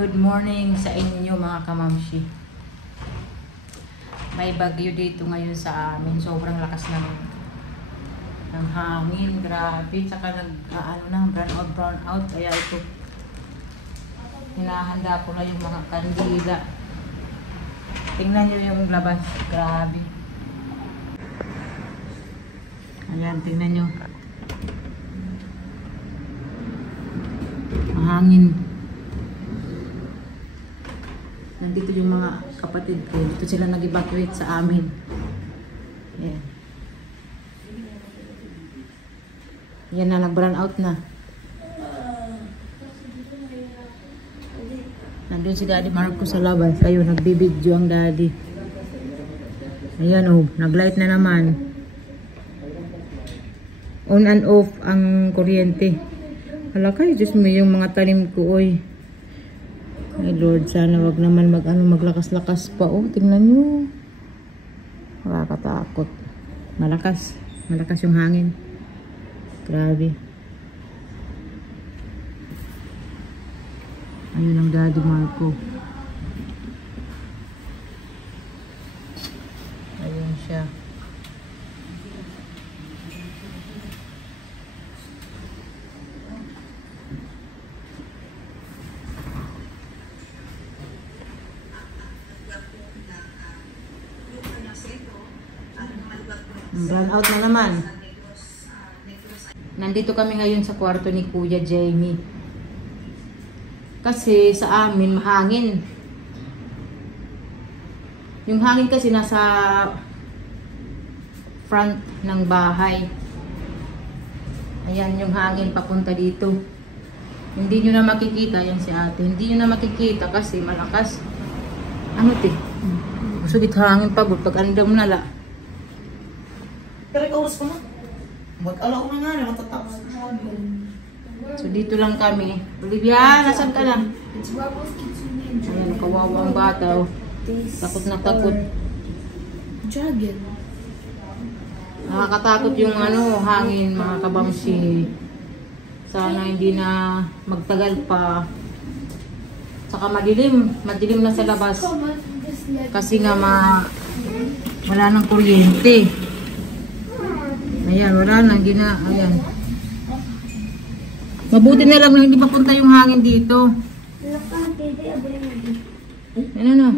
Good morning sa inyo mga kamamshi. May bagyo dito ngayon sa amin. Sobrang lakas ng hangin. Grabe. Saka brown out. Kaya ito, hinahanda ko na yung mga kandila. Tingnan nyo yung labas. Grabe. Ayan, tingnan nyo. Mahangin. Nandito yung mga kapatid ko. Dito sila nag-evacuate sa amin. Ayan. Yan na, nag-brown out na. Nandun si Daddy Marco sa labas. Ayun, nagbibidyo ang Daddy. Ayan oh, nag-light na naman. On and off ang kuryente. Hala kayo, Diyos mo, yung mga tanim ko, oy. Ay Lord, sana wag naman maglakas-lakas pa. Oh, tingnan nyo. Nakakatakot. Malakas yung hangin. Grabe. Ayun ang Daddy Marco. Ayun siya. Brown out na naman. Nandito kami ngayon sa kwarto ni Kuya Jamie. Kasi sa amin mahangin. Yung hangin kasi nasa front ng bahay. Ayan yung hangin papunta dito. Hindi nyo na makikita. Yan si ate. Hindi nyo na makikita kasi malakas. Ano te? Sugit hangin pagod. Pag andam nala. Pero ikaw ko na. Mag-ala ko na nga, matatapos na. So dito lang kami. Olivia, nasan ka lang? Ayan, kawawa ang bata. Oh. Takot na takot. Dragon. Nakakatakot yung hangin mga kabamsi. Sana hindi na magtagal pa. Saka madilim na sa labas. Kasi nga wala nang kuryente. Ayan, wala nang ayan. Mabuti na lang na hindi papunta yung hangin dito. Ano na?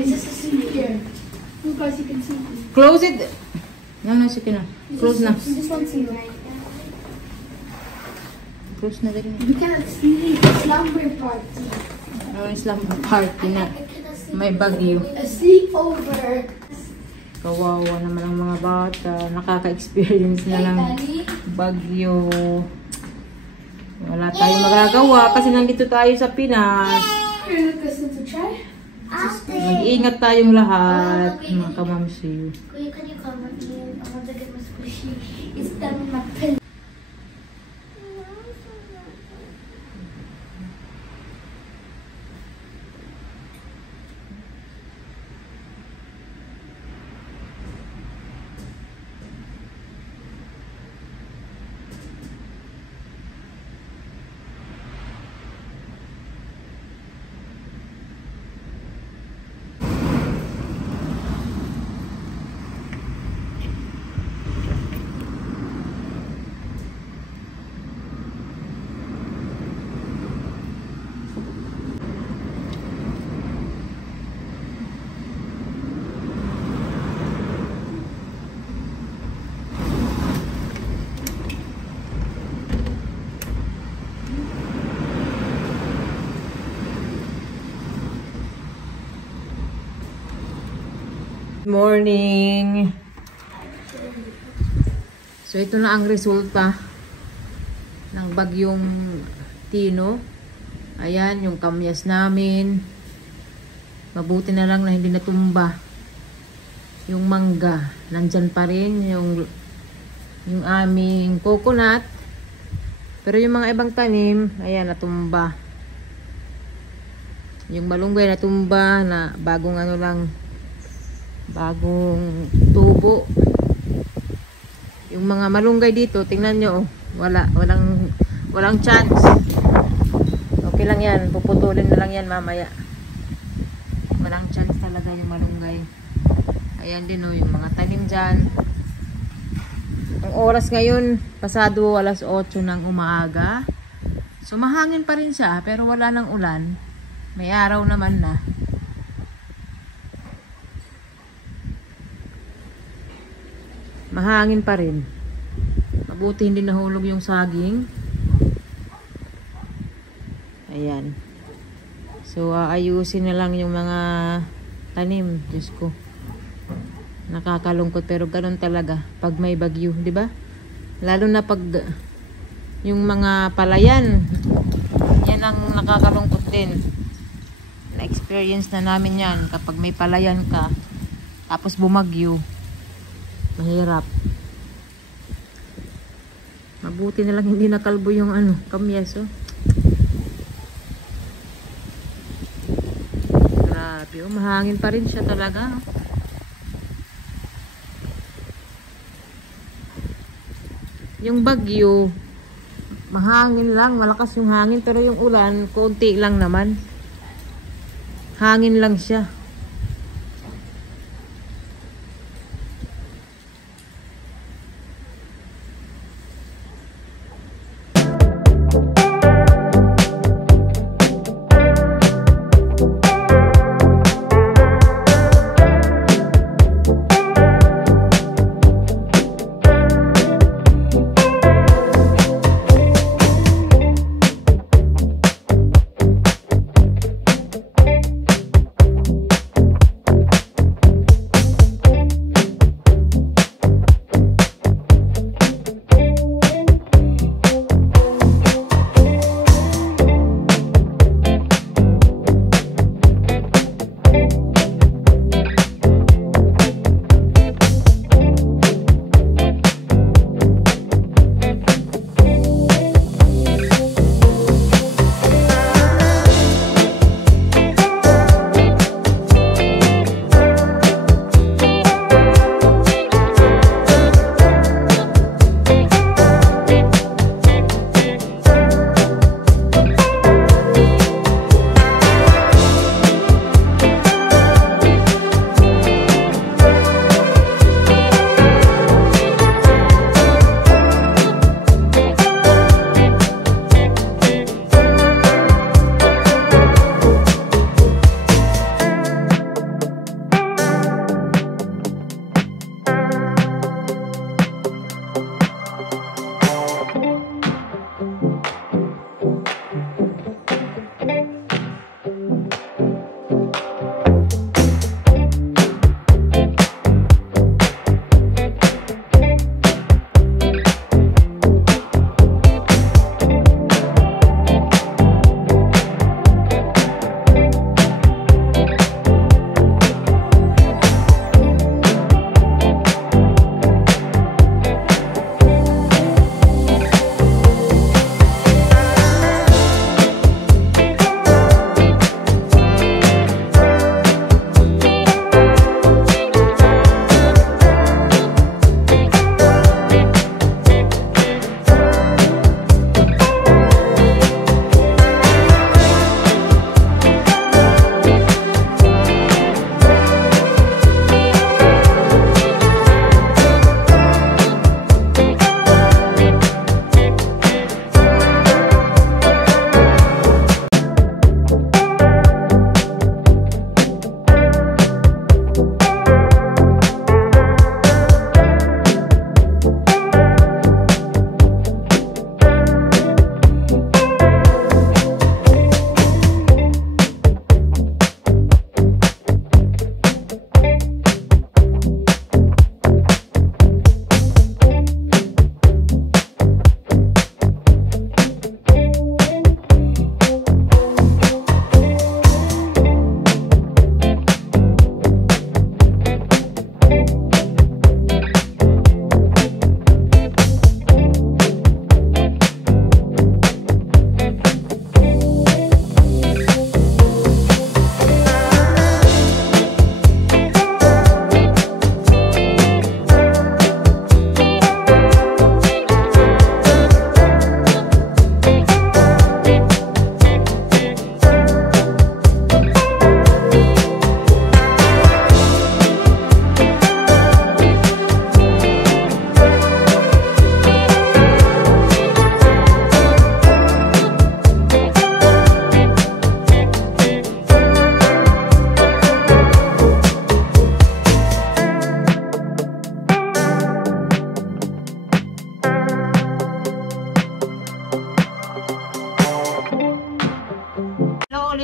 It's just a seat here. Because you can see. Close it. No, sige na. Close na. This one's here. Close na din. You cannot sleep. Slumber party. Slumber party na. May bagyo. A sleepover. Kawawa naman ang mga bata. Nakaka-experience na ng bagyo. Wala tayong magagawa kasi nandito tayo sa Pinas. Mag-iingat tayong lahat, mga kamamsi. Kuya, can you come with me? I want to get my squishy. It's done with my pillow. Morning! So ito na ang resulta ng bagyong Tino. Ayan yung kamyas namin. Mabuti na lang na hindi natumba. Yung mangga nandyan pa rin. Yung aming coconut. Pero yung mga ibang tanim, ayan, natumba. Yung malunggay natumba na bagong bagong tubo. Yung mga malunggay dito, tingnan nyo, walang chance. Okay? Okay lang yan. Puputulin na lang yan mamaya. Walang chance talaga yung malunggay. Ayan din yung mga tanim dyan. Ang oras ngayon, pasado 8:00 ng umaga. So mahangin pa rin siya, pero wala nang ulan. May araw naman na. Mahangin pa rin. Mabuti hindi nahulog yung saging. Ayan. So ayusin na lang yung mga tanim. Diyos ko. Nakakalungkot pero ganun talaga pag may bagyo, di ba? Lalo na pag yung mga palayan, yan ang nakakalungkot din. Na-experience na namin yan kapag may palayan ka tapos bumagyo, mahirap. Mabuti na lang hindi nakalbo yung kamyas, oh. Grabe, oh, mahangin pa rin siya talaga, oh. Yung bagyo, mahangin lang, malakas yung hangin, pero yung ulan, konti lang naman. Hangin lang siya.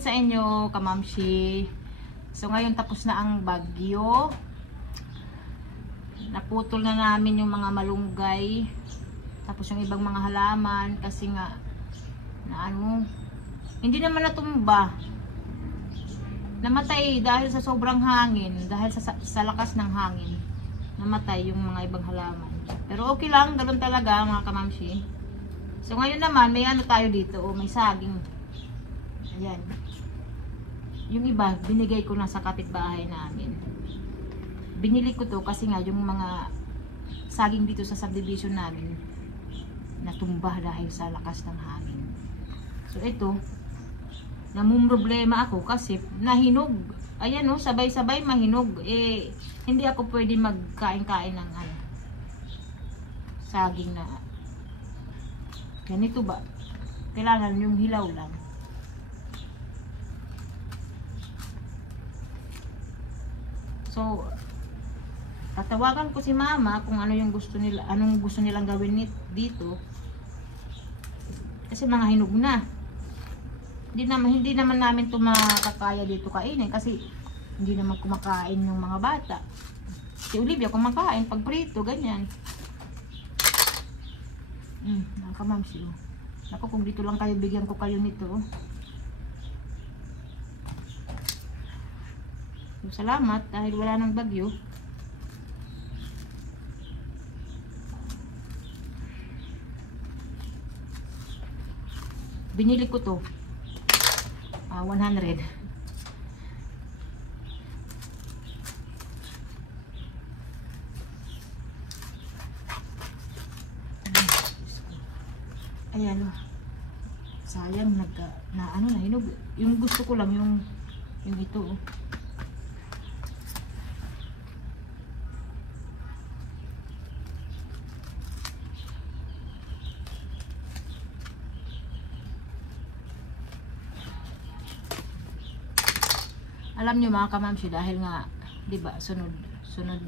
ulit sa inyo, kamamshi. So ngayon tapos na ang bagyo. Naputol na namin yung mga malunggay. Tapos yung ibang mga halaman kasi nga na ano, hindi naman natumba. Namatay dahil sa sobrang hangin, dahil sa lakas ng hangin. Namatay yung mga ibang halaman. Pero okay lang, ganoon talaga mga kamamshi. So ngayon naman, may ano tayo dito, may saging. Ayan. Yung iba, binigay ko na sa kapitbahay namin. Binili ko to kasi nga yung mga saging dito sa subdivision namin natumba dahil sa lakas ng hangin. So ito, namumroblema ako kasi nahinog. Ayan o, sabay-sabay mahinog. Eh, hindi ako pwede magkain-kain ng ano, saging na ganito ba? Kailangan yung hilaw lang. So, tatawagan ko si mama kung ano yung gusto nila, anong gusto nilang gawin dito. Kasi mga hinog na. Hindi naman namin ito makakaya dito kainin kasi hindi naman kumakain yung mga bata. Si Olivia kumakain pag prito, ganyan. Nakamamsi. Ako kung dito lang kayo, bigyan ko kayo nito. Salamat dahil wala nang bagyo. Binili ko to 100. Ayan o. Sayang nahinog. Yung gusto ko lang yung ito oh. Alam niyo mga kamamshi, dahil nga 'di ba sunod-sunod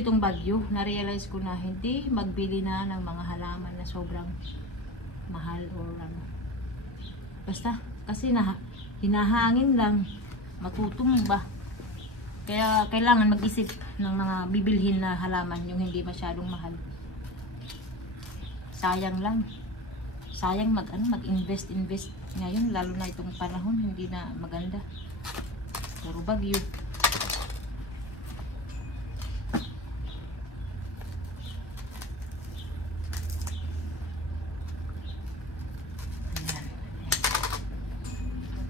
itong bagyo, na-realize ko na hindi magbili na ng mga halaman na sobrang mahal or ano. Basta kasi hinahangin lang, matutumba. Kaya kailangan mag-isip ng mga bibilhin na halaman yung hindi masyadong mahal. Sayang lang. Sayang mag-invest ngayon, lalo na itong panahon, hindi na maganda. Puro bagyo.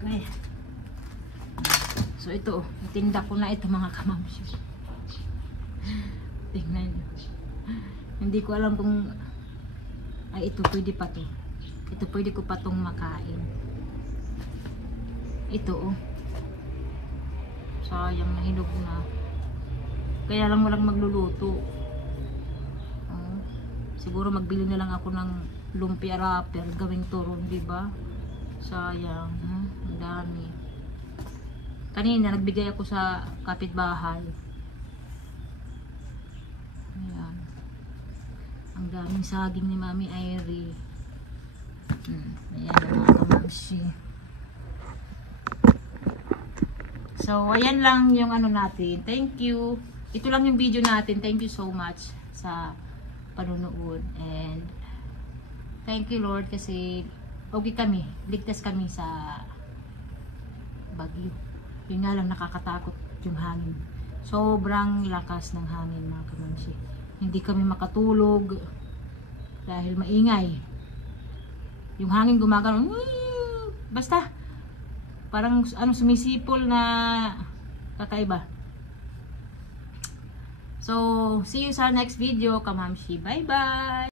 Okay. So ito, itinda ko na ito mga kamamshi. Tingnan nyo. Hindi ko alam kung ito pwede pa to. Ito pwede ko pa tong makain. Ito oh. Sayang, nahinog na. Kaya lang walang magluluto. Siguro magbili na lang ako ng lumpia wrapper, gawing turon, di ba? Sayang, ang dami. Kanina nagbigay ako sa kapitbahay. Ayan. Ang daming saging ni Mami Airy. Ayan mga kamamshi. So, ayan lang yung ano natin. Thank you. Ito lang yung video natin. Thank you so much sa panunood. And thank you Lord kasi okay kami. Ligtas kami sa bagyo. Yun nga lang, nakakatakot yung hangin. Sobrang lakas ng hangin mga kamamshi. Hindi kami makatulog dahil maingay. Yung hangin gumagano. Basta parang sumisipol na kakaiba. So, see you sa next video, kamamshi. Bye bye!